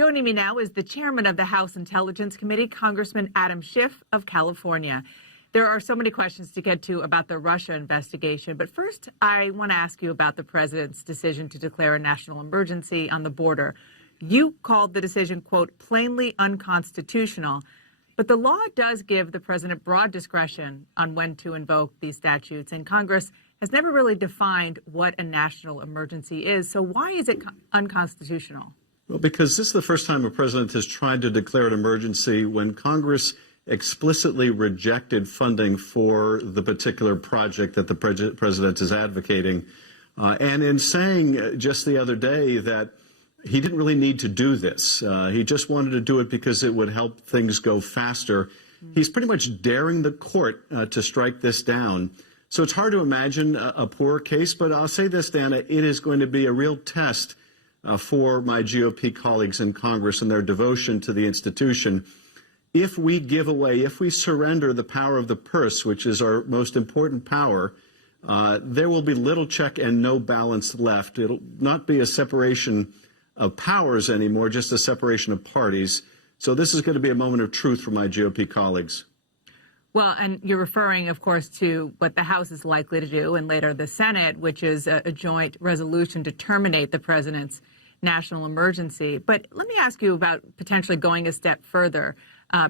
Joining me now is the chairman of the House Intelligence Committee, Congressman Adam Schiff of California. There are so many questions to get to about the Russia investigation, but first I want to ask you about the president's decision to declare a national emergency on the border. You called the decision, quote, plainly unconstitutional, but the law does give the president broad discretion on when to invoke these statutes, and Congress has never really defined what a national emergency is. So why is it unconstitutional? Well, because this is the first time a president has tried to declare an emergency when Congress explicitly rejected funding for the particular project that the president is advocating. And in saying just the other day that he didn't really need to do this, he just wanted to do it because it would help things go faster. He's pretty much daring the court to strike this down. So it's hard to imagine a poor case, but I'll say this, Dana, it is going to be a real test for my GOP colleagues in Congress and their devotion to the institution. If we give away, if we surrender the power of the purse, which is our most important power, there will be little check and no balance left. It'll not be a separation of powers anymore, just a separation of parties. So this is going to be a moment of truth for my GOP colleagues. Well, and you're referring, of course, to what the House is likely to do and later the Senate, which is a joint resolution to terminate the president's national emergency. But let me ask you about potentially going a step further,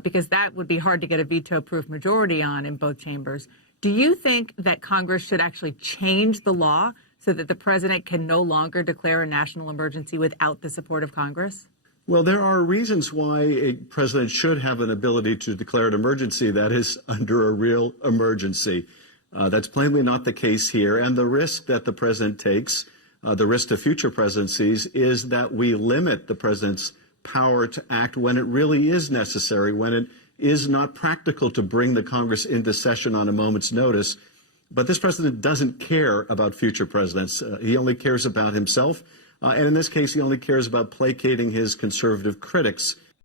because that would be hard to get a veto-proof majority on in both chambers. Do you think that Congress should actually change the law so that the president can no longer declare a national emergency without the support of Congress? Well, there are reasons why a president should have an ability to declare an emergency, that is, under a real emergency. That's plainly not the case here. And the risk that the president takes, the risk to future presidencies, is that we limit the president's power to act when it really is necessary, when it is not practical to bring the Congress into session on a moment's notice. But this president doesn't care about future presidents. He only cares about himself. And in this case, he only cares about placating his conservative critics.